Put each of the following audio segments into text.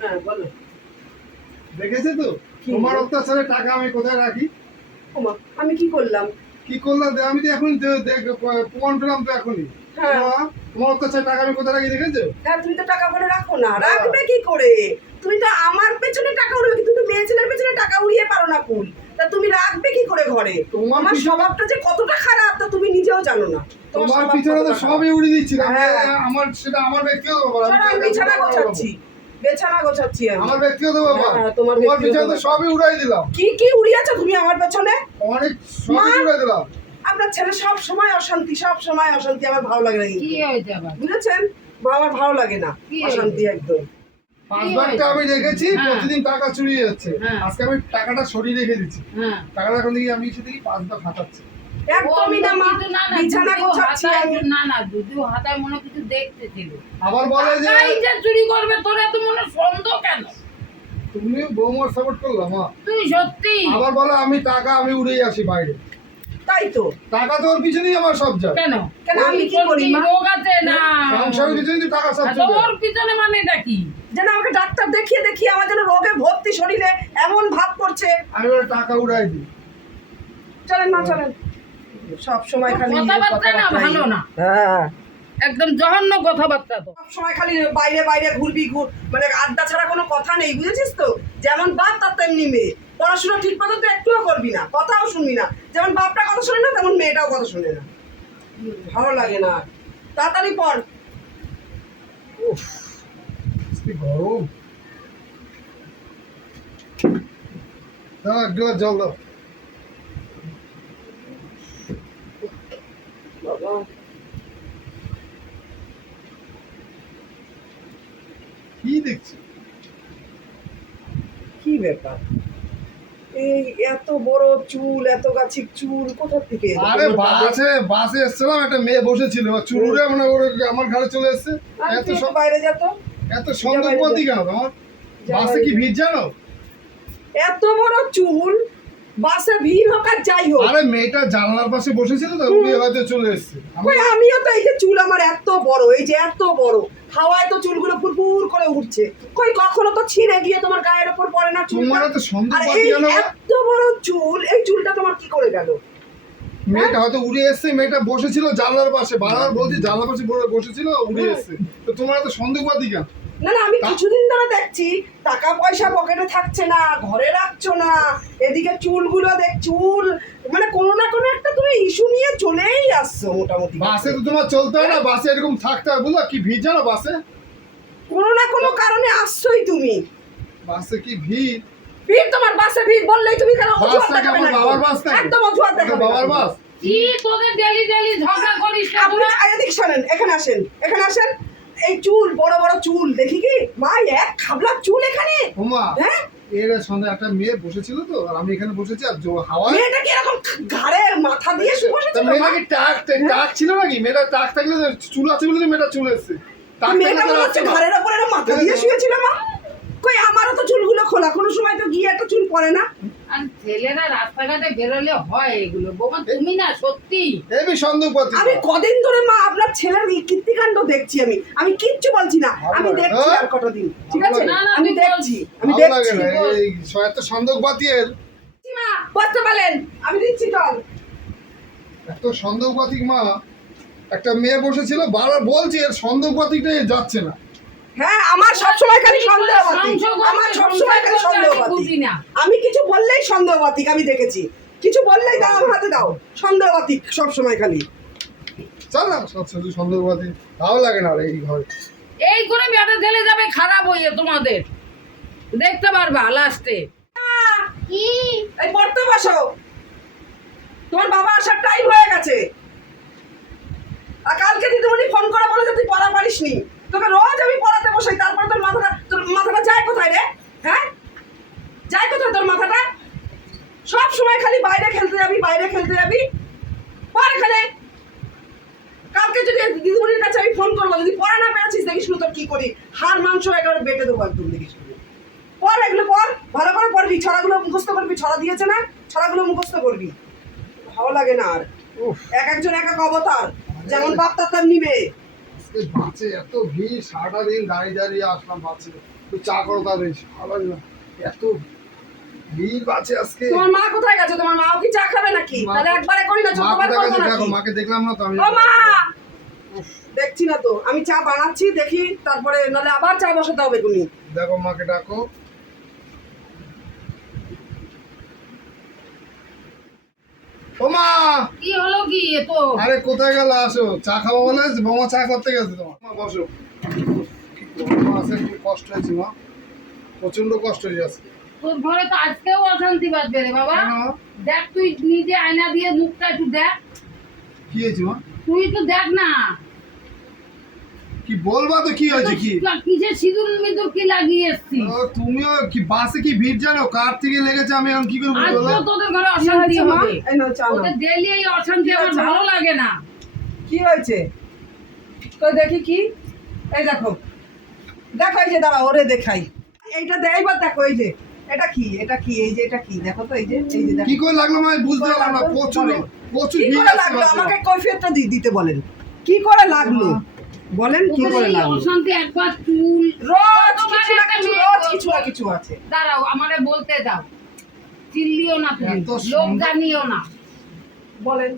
হ্যাঁ বলো। দেখেছে তো? তোমার অত্যাচারে টাকা আমি কোথায় রাখি? আমি কি করলাম? কি করলাম? আমি তো এখন প্রমাণ পেলাম তো এখনই। হ্যাঁ। তোমার অত্যাচারে টাকা আমি কোথায় রাখি দেখেছ? হ্যাঁ তুমি তো টাকা করে রাখো না। রাখবে কি করে? তুমি তো আমার পেছনে টাকা মেয়ে ছেলের পেছনে টাকা উড়িয়ে পারো না কুল। তা তুমি রাখবে কি করে ঘরে? তোমার স্বভাবটা যে কতটা খারাপ তা তুমি নিজেও জানো না। তোমার পিছনে তো সবই উড়িয়ে দিচ্ছিলাম হ্যাঁ। আমার সেটা আমার ব্যক্তিগত ব্যাপার আমি বিছানা গোছাচ্ছি। বিছানা গোছাচ্ছি আমি। আমার ব্যক্তিগত ব্যাপার। হ্যাঁ, তোমার তোমার পিছনে সবই উড়াই দিলাম। কি কি উড়িয়েছো তুমি আমার পেছনে? অনেক সবই উড়াই দিলাম। আপনার ছেলে সব সময় অশান্তি সব সময় অশান্তি আমার ভালো লাগে না কি হয়েছে আবার? বুঝেছেন? বা আমার ভালো লাগে না। অশান্তি একদম? টাকা আমি রেখেছি হ্যাঁ। প্রতিদিন টাকা চুরি যাচ্ছে হ্যাঁ। আজকে আমি টাকাটা সরিয়ে রেখে দিচ্ছি। হ্যাঁ। টাকাটা এখন দেখি আমি এসে দেখি পাঁচ লাখ হাতাচ্ছে একদমই না মা। কিন্তু না না বিছানা গোছাচ্ছি আমি। না না যদিও হাতায় মনে কিছু দেখতে ছিল আবার বলে যে টাকাই চুরি করবে তোর এত মনে সন্দেহ কেন? তুমি বৌমার সাপোর্ট করলাম মা। তুই সত্যি? আবার বলে আমি টাকা আমি উড়েই আসি বাইরে। তাই তো। টাকা তোর পিছনেই আমার সব যায়। কেন? কেন আমি কি করি, মা? রোগ আছে না? সংসারের পিছনেই তো টাকা সব তোর পিছনে মানে এটা কি? যেন আমাকে ডাক্তার দেখিয়ে দেখিয়ে আমার যেন রোগে ভর্তি শরীরে এমন ভাব করছে আমি টাকা উড়াই দিই। চলেন না চলেন। সব সময় খালি কথাবার্তা না ভালো না। হ্যাঁ। একদম জঘন্য কথাবার্তা তো। সব সময় খালি বাইরে বাইরে ঘুরবি ঘুর মানে আড্ডা ছাড়া কোনো কথা নেই বুঝেছিস তো? যেমন বাপ তার তেমনি মেয়ে। পড়াশোনা ঠিক মতো তো একটুও করবি না কথাও শুনবি না। যেমন বাপটা কথা শোনে না তেমন মেয়েটাও কথা শোনে না। ভালো লাগে না। তাড়াতাড়ি পড়। গরম। জল দাও কি দেখছি? কি ব্যাপার? এই এত বড় চুল এত গাছির চুল কোথা থেকে আরে বাসে বাসে এসছিলাম একটা মেয়ে বসেছিল। চুলুরে মানে ওর আমার ঘরে চলে এসছে। এত সব বাইরে যা তো। এত সন্দেহপতি কেন তোমার? বাসে কি ভিড় জানো? এত বড় চুল? বাসে ভিড় হোক আর যাই হোক। আরে মেয়েটা জানলার পাশে বসেছিল তো উনি হয়তো চলে এসছে। কই আমিও তো এই যে চুল আমার এত বড় এই যে এত বড়। হাওয়ায় তো চুলগুলো ফুরফুর করে উঠছে। কই কখনো তো ছিঁড়ে গিয়ে তোমার গায়ের উপর পড়ে না চুল তোমার তো এই এত বড় চুল এই চুলটা তোমার কি করে গেল? মেয়েটা হয়তো উড়ে এসছে মেয়েটা বসেছিল জানলার পাশে। বারবার বলছি জানলার পাশে বসেছিল উড়ে হ্যাঁ। এসছে। তো তোমার তো সন্দেহপতি কেন? না না আমি কিছুদিন ধরে দেখছি টাকা পয়সা পকেটে থাকছে না ঘরে রাখছো না এদিকে চুলগুলো দেখ চুল মানে কোনো না কোনো একটা তুমি ইস্যু নিয়ে চলেই আসছো মোটামুটি। বাসে তো তোমার চলতে হয় না বাসে এরকম থাকতে হয় বুঝলো কি ভিড় জানো বাসে? কোনো না কোনো কারণে আসছোই তুমি। বাসে কি ভিড়? ভিড় তোমার বাসে ভিড় বললেই তুমি কেন বাস অজুহাত দেখাবে নাকি? বাবার বাস? একদম অজুহাত দেখাবে বাবার বাস? কি তোদের ডেলি ডেলি ঝগড়া করিস না আপনি এদিক শোনেন এখানে আসেন এখানে আসেন। এই চুল বড় বড় চুল দেখি কি? মা এক খাবলার চুল এখানে। ওমা হ্যাঁ? এর সন্ধ্যা একটা মেয়ে বসেছিল তো আর আমি এখানে বসেছি আর জো- হাওয়ায় মেয়েটা কি এরকম ঘাড়ে মাথা দিয়ে বসেছিল মেয়েটা? কি টাক টাক ছিল নাকি? মেয়েটা টাক থাকলে চুল আছে বলে মেয়েটা চুল এসেছে। মেয়েটা মনে হচ্ছে ঘাড়ের ওপরে মাথা দিয়ে শুয়েছিল মা। কই আমারও তো চুলগুলো খোলা। কোনো সময় তো গিয়ে একটা চুল পড়ে না। আর ছেলেরা রাস্তাঘাটে বেরোলে হয় এগুলো। বোমা তুমি না সত্যি। এবি সন্দেহপতি আমি কদিন ধরে মা আপনার ছেলের কীর্তিকাণ্ড দেখছি আমি। আমি কিচ্ছু বলছি না। আমি দেখছি? আর কটা দিন। ঠিক আছে? লাগে। না, না, আমি দেখছি। আমি দেখছি। এই এত সন্দেহপতি এর মা বসতে পারেন আমি দিচ্ছি জল এত মা। একটা মেয়ে বসেছিল বারবার বলছি এর সন্দেহপতিটাই যাচ্ছে না। হ্যাঁ আমার সব সময় খালি সন্দেহবাদী। আমার সব সময় খালি সন্দেহবাদী। না। আমি কিছু বললেই সন্দেহবাদী আমি দেখেছি। কিছু বললেই দাও আমার হাতে দাও। সন্দেহবাদী সব সময় খালি। চল না সব শুধু সন্দেহপতি ভালো লাগে না এই ঘরে। এই করে বেটা ঢেলে যাবে খারাপ হইয়ে তোমাদের। দেখতে পারবা লাস্টে কি? এই পড়তে বসো। তোমার বাবা আসার টাইম হয়ে গেছে। আর কালকে দিদিমণি ফোন করে বলে যে তুই পড়া পারিসনি। তোকে রোজ আমি পড়াতে বসাই তারপর তোর মাথাটা তোর মাথাটা যায় কোথায় রে? হ্যাঁ? যায় কোথায় তোর মাথাটা? সব সময় খালি বাইরে খেলতে যাবি বাইরে খেলতে যাবি। পর এখানে। কালকে যদি দিদিমণির কাছে আমি ফোন করব যদি পড়া না পেরেছিস দেখিস না তোর কি করি। হাড় মাংস একেবারে বেটে দেবো একদম দেখিস। পর এগুলো পর ভালো করে পড়বি ছড়াগুলো মুখস্থ করবি ছড়া দিয়েছে না? ছড়াগুলো মুখস্থ করবি। ভালো লাগে না আর। এক একজন এক এক অবতার যেমন বাপ তার মেয়ে আজকে বাসে এত ভিড় সারাটা দিন দাঁড়িয়ে দাঁড়িয়ে আসলাম বাসে। তুই চা করো তাদের না। এত ভিড় আছে আজকে। তোমার মা কোথায় গেছে? তোমার মাও কি চা খাবে নাকি? তাহলে একবারে করি না ছোটবার কোথায় করব দেখো মাকে দেখলাম না তো আমি। ও মা! দেখছি না তো। আমি চা বানাচ্ছি দেখি তারপরে নাহলে আবার চা বসাতে হবে তুমি। দেখো মাকে ডাকো। ও মা কি হলো কি তো? আরে কোথায় গেল? আসো চা খাব বলে বোমা চা করতে গেছে তোমার। বসো। আছে কষ্ট হয়েছে মা। প্রচণ্ড কষ্ট হয়ে যাচ্ছে তোর ঘরে তো আজকেও অশান্তি বাজবে রে বাবা। দেখ তুই নিজে আয়না দিয়ে মুখটা একটু দেখ। কি হয়েছে মা? তুই তো দেখ না। কি বলবা তো কি হয়েছে কি? কিসের সিঁদুর মিঁদুর কি লাগিয়ে এসছি তুমিও কি বাসে কি ভিড় জানো? কার থেকে লেগেছে? আমি এখন কি আজ তোদের ঘরে অশান্তি হবে। ওদের ডেলি এই অশান্তি আমার ভালো লাগে না। কি হয়েছে? তো দেখি কি? এই দেখো। দেখো এই যে দাঁড়া ওরে দেখাই। এইটা দে এইবার দেখো এই যে। এটা কি? এটা কি? এই যে এটা কি? দেখো তো এই যে এই যে কি করে লাগল মানে বুঝতে পারলাম না। প্রচুর প্রচুর ভিড় লাগল? আমাকে কৈফিয়তটা দিতে বলেন। কি করে লাগল? বলেন কি করে লাগল অশান্তি একবার চুল রোজ কিছু না কিছু রোজ কিছু না কিছু আছে। দাঁড়াও আমারে বলতে দাও। চিল্লিও না তুমি লোক জানিও না। বলেন।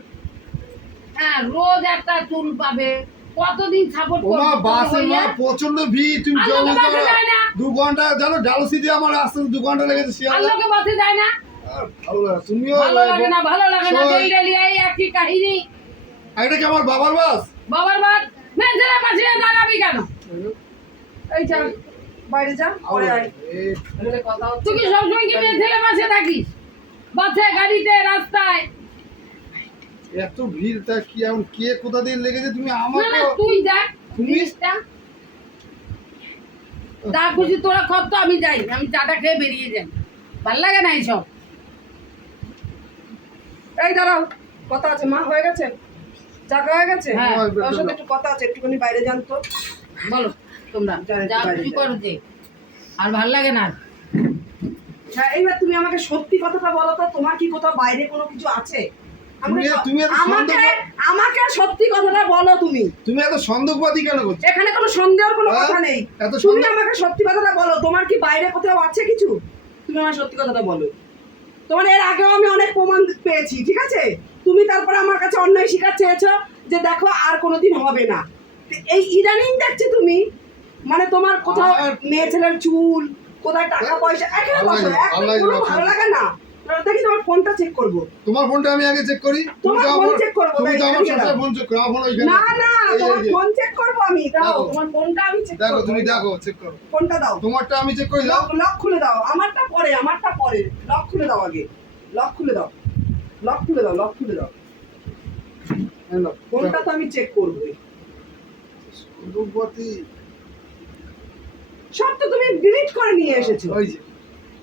হ্যাঁ রোজ একটা চুল পাবে কতদিন সাপোর্ট ও মা বাসে মা প্রচণ্ড ভিড় তুমি বাসে। দু ঘণ্টা জানো ডালসি দিয়ে আমার আসতে দু ঘণ্টা লেগেছে শিয়ালদা। লোকে বসে যায় না। ভালো লাগে তুমিও ভালো লাগে না ভালো লাগে না এই একই কাহিনী। এটা কি আমার বাবার বাস? বাবার বাদ মেয়েদের পাশে দাঁড়াবি কেন? এই যা বাইরে যা পরে আয়। এ, এখানে কথা হচ্ছে তুই কি সবসময় কি মেয়েদের পাশে থাকিস? বাসে গাড়িতে রাস্তায়। এত ভিড় তা কি এমন কে কোথা দিয়ে লেগেছে তুমি আমাকে তুই দেখ জিনিসটা। যা খুশি তোরা খব তো আমি যাই আমি চাটা খেয়ে বেরিয়ে যাই। ভালো লাগে না এইসব? এই দাঁড়াও কথা আছে মা হয়ে গেছে? চাকা হয়ে গেছে? হ্যাঁ, ওর সাথে একটু কথা আছে একটুখানি বাইরে যান তো। বলো তোমরা যাই, যা বাইরে করো যে? আর ভালো লাগে না? হ্যাঁ এইবার তুমি আমাকে সত্যি কথাটা বলো তো তোমার কি কোথাও বাইরে কোনো কিছু আছে? আমাকে আমাকে সত্যি কথাটা বলো তুমি। তুমি এত সন্দেহবাদী কেন করছ? এখানে কোনো সন্দেহের কোনো হ্যাঁ? কথা নেই। তুমি আমাকে সত্যি কথাটা বলো তোমার কি বাইরে কোথাও আছে কিছু? তুমি আমার সত্যি কথাটা বলো। তোমার এর আগেও আমি অনেক প্রমাণ পেয়েছি ঠিক আছে? তুমি তারপরে আমার কাছে অন্যায় শিকার চেয়েছ যে দেখো আর কোনোদিন হবে না। এই ইদানিং দেখছি তুমি মানে তোমার কোথাও মেয়ে ছেলের চুল কোথায় টাকা পয়সা বসো লাগে, একটা কোনো ভালো লাগে না। দেখি তোমার ফোনটা চেক করব। তোমার ফোনটা আমি আগে চেক করি। তোমার ফোন আমার check তুমি তো আমার সবসময় দাও। ফোন চেক করো আমার ওইখানে না না তোমার এই ফোন চেক করব আমি দাও তোমার ফোনটা আমি চেক দেখো তুমি দেখো চেক করো। ফোনটা দাও। তোমারটা আমি চেক করে দাও। লক লক খুলে দাও আমারটা পরে আমারটা পরে। লক খুলে দাও আগে। লক খুলে দাও। লক খুলে দাও লক খুলে দাও। ফোনটা তো আমি চেক করবোই। সব তো তুমি ডিলিট করে নিয়ে এসেছ। ওই যে।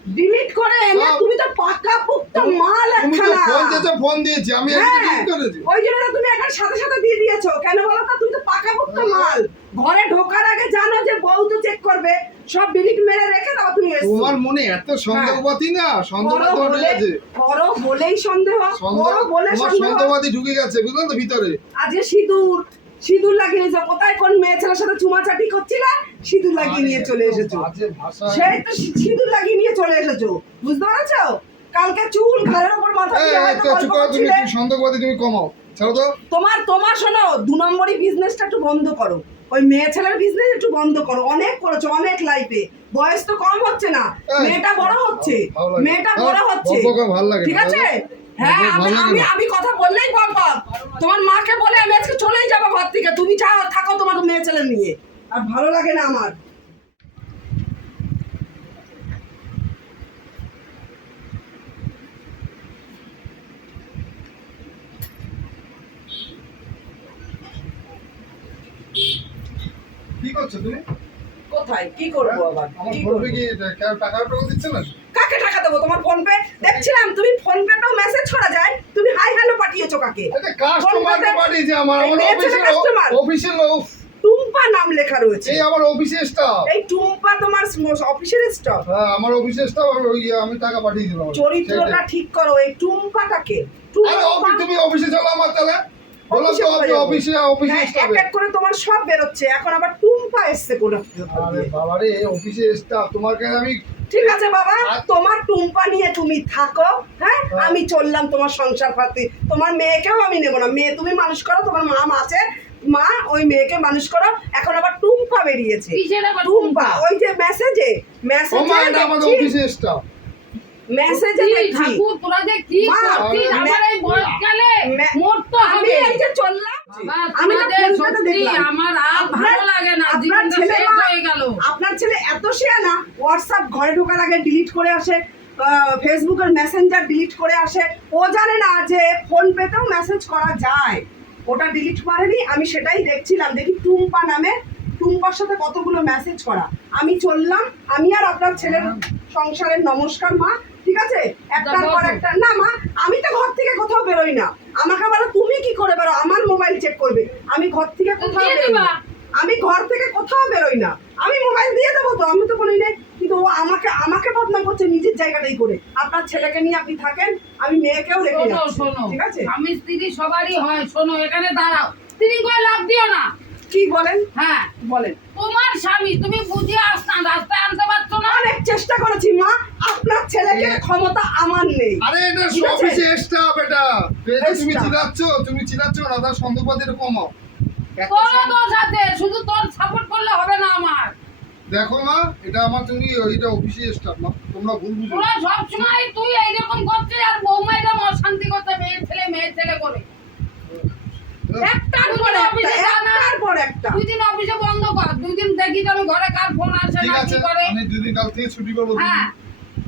ডিলিট করে এনে তুমি তো পাকা পুক্ত মাল একখানা। ফোন চেয়েছো ফোন দিয়েছি আমি হ্যাঁ, ওই জন্য তুমি এখন সাথে সাথে দিয়ে দিয়েছ। কেন বলো তো? তুমি তো পাকা পুক্ত হ্যাঁ। মাল। ঘরে ঢোকার আগে জানো যে বউ তো চেক করবে। সব ডিলিট মেরে রেখে দাও তুমি তোমার মনে এত সন্দেহবাদী না? সন্দেহবাদী ঢুকে বলে গেছে করো বলেই সন্দেহ। করো বলে সন্দেহবাদী ঢুকে গেছে বুঝলেন তো ভিতরে। আজকে সিঁদুর সিঁদুর লাগিয়ে নিয়েছো। কোথায় কোন মেয়ে ছেলের সাথে চুমাচাটি করছিলে? সিঁদুর লাগিয়ে নিয়ে চলে এসেছ। সেই তো সিঁদুর লাগিয়ে নিয়ে চলে এসেছ। বুঝতে পারছ? কালকে চুল ঘাড়ের উপর মাথা দিয়ে হয়তো গল্প তুমি করছিলে। সন্দেহবাদী তুমি কমাও। ছাড়ো তো তোমার তোমার শোনো দু নম্বরই বিজনেসটা একটু বন্ধ করো। ওই মেয়ে ছেলের বিজনেস একটু বন্ধ করো। অনেক করেছ অনেক লাইফে বয়স তো কম হচ্ছে না। মেয়েটা বড় হচ্ছে। মেয়েটা বড় হচ্ছে। ঠিক আছে? হ্যাঁ আমি আমি কথা বললেই তোমার মাকে বলে আমি আজকে চলেই যাব ঘর থেকে। তুমি থাকো তোমার মেয়ে ছেলে নিয়ে। আর ভালো লাগে না আমার। কি করছ তুমি? কোথায়? কি করব আবার? আমার ফোন পে কি টাকা টাকা দিচ্ছে না কাকে টাকা দেবো? তোমার ফোন পে দেখছিলাম তুমি ফোন পেতেও মেসেজ করা যায় তুমি হাই হ্যালো পাঠিয়েছো কাকে? কাস্টমারকে ফোন পাঠিয়েছে আমার আমার অফিসের অফিসের লোক। টুম্পা নাম লেখা রয়েছে। এই আমার অফিসের স্টাফ এই টুম্পা তোমার অফিসের স্টক হ্যাঁ আমার অফিসের স্টাফ ওই আমি টাকা পাঠিয়ে দিলাম। চরিত্রটা ঠিক করো এই টুম্পাটাকে। আরে অফিস তুমি অফিসে চলো আমার তাহলে। অফিসে তো আপনি অফিসে অফিসে হ্যাঁ, এক স্টাফে এক করে তোমার সব বেরোচ্ছে। এখন আবার টুম্পা এসছে কোনো আরে বাবা রে অফিসে স্টাফ তোমাকে আমি ঠিক আছে বাবা? তোমার টুম্পা নিয়ে তুমি থাকো হ্যাঁ? হ্যাঁ। আমি চললাম তোমার সংসার পাতি তোমার মেয়েকেও আমি নেব না। মেয়ে তুমি মানুষ করো তোমার মা আছে। মা ওই মেয়েকে মানুষ করো। এখন আবার টুম্পা বেরিয়েছে। টুম্পা? ওই যে মেসেজে মেসেজে মেসেজে দেখছি। ঠাকুর তোরা যে কি করছিস? আমি- আমার এই বয়সকালে মরতে হবে। এই যে চললাম আমি তো তোমাদের ফোন পেতে সত্যি দেখলাম। আমার আর ভালো লাগে না। জীবনটা শেষ হয়ে গেল। আপনার ছেলে এত শেয়া না হোয়াটসঅ্যাপ ঘরে ঢোকার আগে ডিলিট করে আসে ফেসবুকের মেসেঞ্জার ডিলিট করে আসে। ও জানে না যে ফোন পেতেও মেসেজ করা যায়। ওটা ডিলিট মারেনি আমি সেটাই দেখছিলাম। দেখি টুম্পা নামে টুম্পার সাথে কতগুলো মেসেজ করা। আমি চললাম আমি আর আপনার ছেলের সংসারের নমস্কার মা ঠিক আছে? একটার পর একটা। না মা আমি তো ঘর থেকে কোথাও বেরোই না। আমাকে বলো তুমি কি করে বেরো? আমার মোবাইল চেক করবে। আমি ঘর থেকে কোথাও বেরোই না। আমি ঘর থেকে কোথাও বেরোই না। আমি মোবাইল দিয়ে দেবো তো আমি তো বলি নাই। কিন্তু ও আমাকে আমাকে বদনাম করছে নিজের জায়গাটাই করে। আপনার ছেলেকে নিয়ে আপনি থাকেন আমি মেয়েকেও রেখে শোনো শোনো। ঠিক আছে? আমি স্ত্রী সবারই হয় শোনো এখানে দাঁড়াও। স্ত্রী করে লাভ দিও না। কি বলেন? হ্যাঁ। বলেন। তোমার স্বামী তুমি বুঝিয়ে আসতা রাস্তায় আনতে পারছ না? অনেক চেষ্টা করেছি মা। আপনার ছেলেকে ক্ষমতা আমার নেই। আরে এটা স্টাফ এটা। এটা তুমি চিনাচ্ছ তুমি চিনাচ্ছ না তার সন্দেহবাদ এটা কমাও এত তোরও সন- দোষ আছে শুধু তোর সাপোর্ট করলে হবে না আমার। দেখো মা এটা আমার তুমি এটা অফিসে স্টাফ মা তোমরা ভুল বুঝো। তোরা সবসময় তুই এইরকম করছিস আর বৌমা এরকম অশান্তি করতে মেয়ে ছেলে মেয়ে ছেলে করে। একটার পর একটা একটার পর একটা। দুই দিন অফিসে বন্ধ কর দুই দিন দেখি তো আমি ঘরে কার ফোন আসে না কি করে। আমি দুদিন কাল থেকে ছুটি করব হ্যাঁ।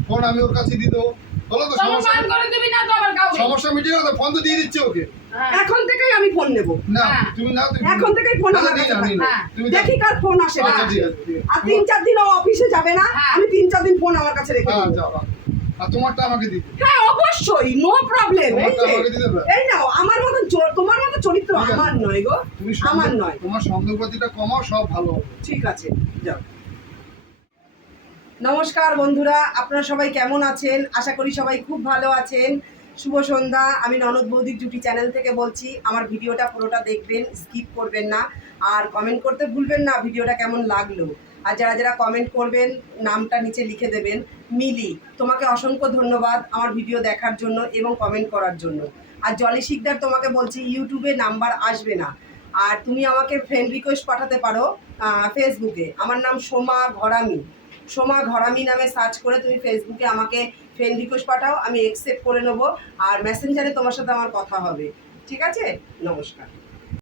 ফোন আমি ওর কাছে দিয়ে দেবো। বলো তো সমস্যা করে দিবি না তো আবার কাউকে সমস্যা মিটিয়ে গেল ফোন তো দিয়ে দিচ্ছে ওকে হ্যাঁ। এখন থেকেই আমি ফোন নেব না হ্যাঁ। তুমি না তুমি এখন থেকেই ফোন আচ্ছা, আমার কাছে আমি থাকবে। না। হ্যাঁ। তুমি দেখি কার ফোন আসে না আচ্ছা, ঠিক আছে, আর তিন চার দিন ও অফিসে যাবে না। আমি তিন চার দিন ফোন আমার কাছে রেখে দেবো। আর তোমারটা আমাকে দিতে হ্যাঁ অবশ্যই নো প্রবলেম এই নাও আমার মতন তোমার মতো চরিত্র আমার নয় গো তুমি আমার নয় তোমার সন্দেহপাতিটা কমাও সব ভালো ঠিক আছে যাও নমস্কার বন্ধুরা, আপনারা সবাই কেমন আছেন? আশা করি সবাই খুব ভালো আছেন। শুভ সন্ধ্যা, আমি ননদ বৌদির জুটি চ্যানেল থেকে বলছি, আমার ভিডিওটা পুরোটা দেখবেন স্কিপ করবেন না। আর কমেন্ট করতে ভুলবেন না, ভিডিওটা কেমন লাগল। আর যারা যারা কমেন্ট করবেন, নামটা নিচে লিখে দেবেন, মিলি, তোমাকে অসংখ্য ধন্যবাদ আমার ভিডিও দেখার জন্য এবং কমেন্ট করার জন্য। আর জলি শিকদার তোমাকে বলছি ইউটিউবে নাম্বার আসবে না। আর তুমি আমাকে ফ্রেন্ড রিকোয়েস্ট পাঠাতে পারো ফেসবুকে আমার নাম সোমা ঘরামি। সোমা ঘরামি নামে সার্চ করে তুমি ফেসবুকে আমাকে ফ্রেন্ড রিকোয়েস্ট পাঠাও, আমি অ্যাকসেপ্ট করে নেব। আর মেসেঞ্জারে তোমার সাথে আমার কথা হবে। ঠিক আছে? নমস্কার।